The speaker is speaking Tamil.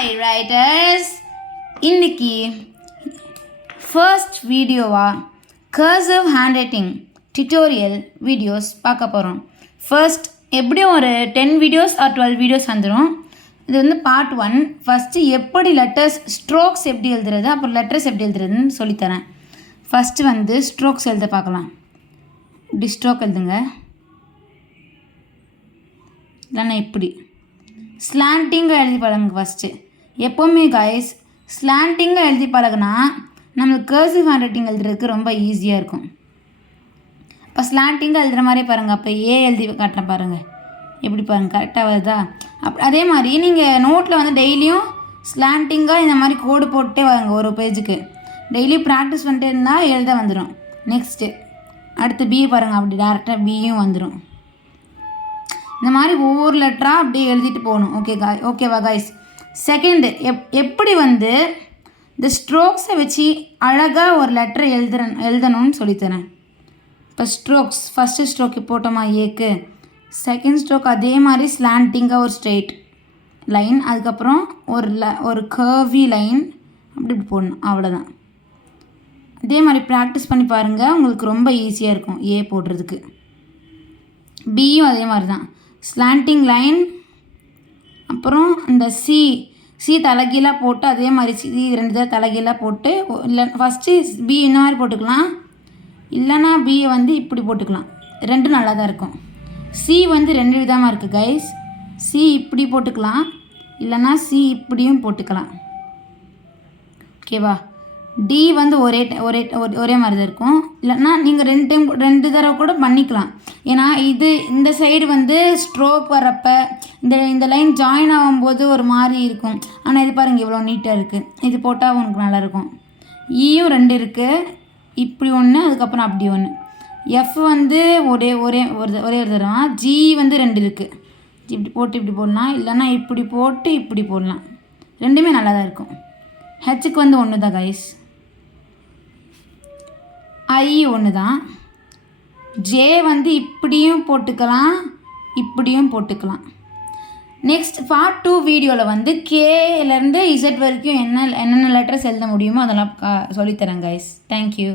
ஹாய் ரைட்டர்ஸ், இன்னைக்கு ஃபர்ஸ்ட் வீடியோவாக cursive hand writing tutorial videos பார்க்க போகிறோம். ஃபர்ஸ்ட் எப்படியும் ஒரு 10 வீடியோஸ் ஆர் 12 வீடியோஸ் வந்துடும். இது வந்து பார்ட் 1. ஃபஸ்ட்டு எப்படி லெட்டர்ஸ் ஸ்ட்ரோக்ஸ் எப்படி எழுதுறது, அப்புறம் லெட்டர்ஸ் எப்படி எழுதுறதுன்னு சொல்லித்தரேன். ஃபஸ்ட்டு வந்து ஸ்ட்ரோக்ஸ் எழுத பார்க்கலாம். இப்படி ஸ்ட்ரோக் எழுதுங்க, இல்லைன்னா இப்படி ஸ்லாண்டிங்காக எழுதி பழகுங்க. ஃபஸ்ட்டு எப்போவுமே கைஸ் ஸ்லாண்டிங்காக எழுதி பழகுனா நம்மளுக்கு கர்சிவ் ஹேண்ட் ரைட்டிங் எழுதுறதுக்கு ரொம்ப ஈஸியாக இருக்கும். இப்போ ஸ்லாண்டிங்காக எழுதுகிற மாதிரியே பாருங்கள். அப்போ ஏ எழுதி காட்டுறேன் பாருங்கள், எப்படி பாருங்கள் கரெக்டாக வருதா? அதே மாதிரி நீங்கள் நோட்டில் வந்து டெய்லியும் ஸ்லாண்டிங்காக இந்த மாதிரி கோடு போட்டே வாங்க. ஒரு பேஜுக்கு டெய்லியும் ப்ராக்டிஸ் பண்ணிட்டே இருந்தால் எழுத வந்துடும். நெக்ஸ்ட்டு அடுத்து பி பாருங்கள், அப்படி டேரெக்டாக பியும் வந்துடும். இந்த மாதிரி ஒவ்வொரு லெட்டராக அப்படியே எழுதிட்டு போகணும். ஓகேவா கைஸ்? செகண்டு எப்படி வந்து இந்த ஸ்ட்ரோக்ஸை வச்சு அழகாக ஒரு லெட்டரை எழுதணும்னு சொல்லித்தரேன். இப்போ ஸ்ட்ரோக்ஸ், ஃபஸ்ட்டு ஸ்ட்ரோக்கு போட்டோமா ஏக்கு, செகண்ட் ஸ்ட்ரோக் அதே மாதிரி ஸ்லாண்டிங்காக ஒரு ஸ்ட்ரெயிட் லைன், அதுக்கப்புறம் ஒரு கர்வி லைன் அப்படி போடணும். அவ்வளோதான். அதே மாதிரி ப்ராக்டிஸ் பண்ணி பாருங்கள், உங்களுக்கு ரொம்ப ஈஸியாக இருக்கும் ஏ போடுறதுக்கு. பியும் அதே மாதிரி தான், ஸ்லாண்டிங் லைன், அப்புறம் இந்த சி தலைகீழாக போட்டு அதே மாதிரி சி 2 தடவை தலைகீழாக போட்டு, இல்லை ஃபஸ்ட்டு பி இந்த மாதிரி போட்டுக்கலாம், இல்லைன்னா பியை வந்து இப்படி போட்டுக்கலாம். ரெண்டும் நல்லா தான் இருக்கும். சி வந்து 2 விதமாக இருக்குது கைஸ். சி இப்படி போட்டுக்கலாம், இல்லைன்னா சி இப்படியும் போட்டுக்கலாம். ஓகேவா? டி வந்து ஒரே மாதிரி தான் இருக்கும். இல்லைன்னா நீங்கள் 2 தடவை கூட பண்ணிக்கலாம். ஏன்னா இந்த சைடு வந்து ஸ்ட்ரோக் வரப்போ இந்த லைன் ஜாயின் ஆகும்போது ஒரு மாதிரி இருக்கும். ஆனால் இது பாருங்கள் இவ்வளோ நீட்டாக இருக்குது. இது போட்டால் உங்களுக்கு நல்லாயிருக்கும். ஈயும் 2 இருக்குது, இப்படி ஒன்று, அதுக்கப்புறம் அப்படி ஒன்று. எஃப் வந்து ஒரே ஒரு தடவை. ஜி வந்து 2 இருக்குது. இப்படி போடலாம், இல்லைன்னா இப்படி போட்டு இப்படி போடலாம். ரெண்டுமே நல்லா தான் இருக்கும். ஹெச்சுக்கு வந்து 1 தான் கைஸ். ஐ 1 தான். ஜே வந்து இப்படியும் போட்டுக்கலாம், இப்படியும் போட்டுக்கலாம். நெக்ஸ்ட் பார்ட் 2 வீடியோவில் வந்து கேலேருந்து இசட் வரைக்கும் என்னென்ன லெட்டர்ஸ் எழுத முடியுமோ அதெல்லாம் சொல்லித்தரேன் கைஸ். தேங்க்யூ.